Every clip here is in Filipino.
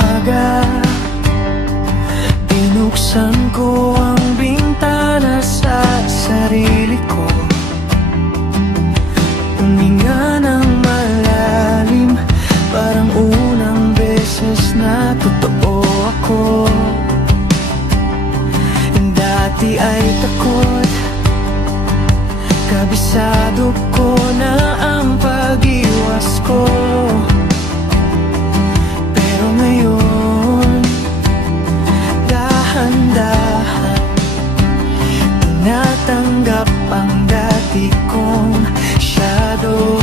umaga, binuksan ko ang bintana sa sarili ko. Huminga ng malalim, parang unang beses na totoo ako. Dati ay takot, kabisado ko na ang pag-iwas ko. Pero ngayon, dahan-dahan tinatanggap ang dati kong shadow.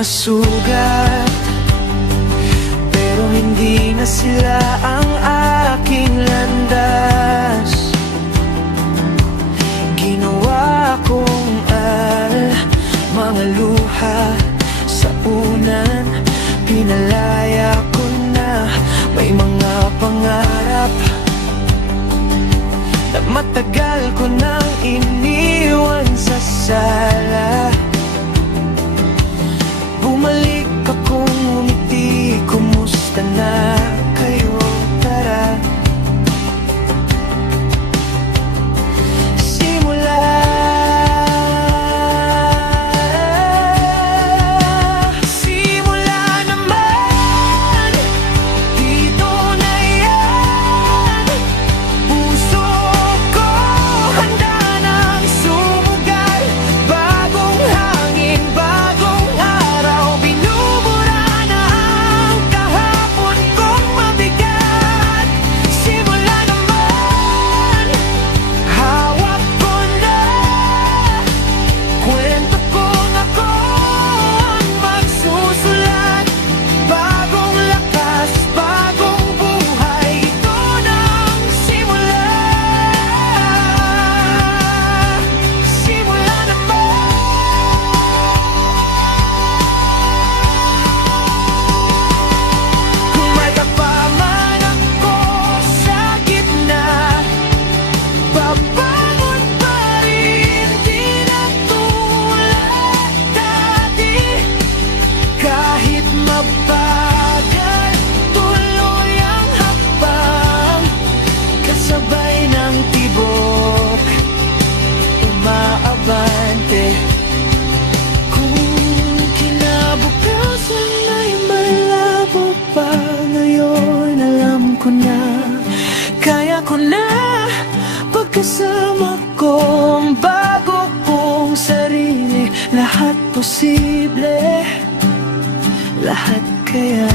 Sugat, pero hindi na sila ang aking landas. Ginawa kong mga luha sa unan, pinalaya ko na may mga pangarap na matagal ko nang iniwan sa sala. Bumalik akong umiti, kumusta na kayo? Tara, simula. Simula naman, dito na yan. Puso ko handa nang sumugal, bagong hangin, bagong mabagal, tuloy ang hakbang, kasabay ng tibok, umaabante. Kung kinabukasan ay malabo pa, ngayon alam ko na, kaya ko na pagkasama ko ang bago kong sarili. Lahat posible, lahat kaya.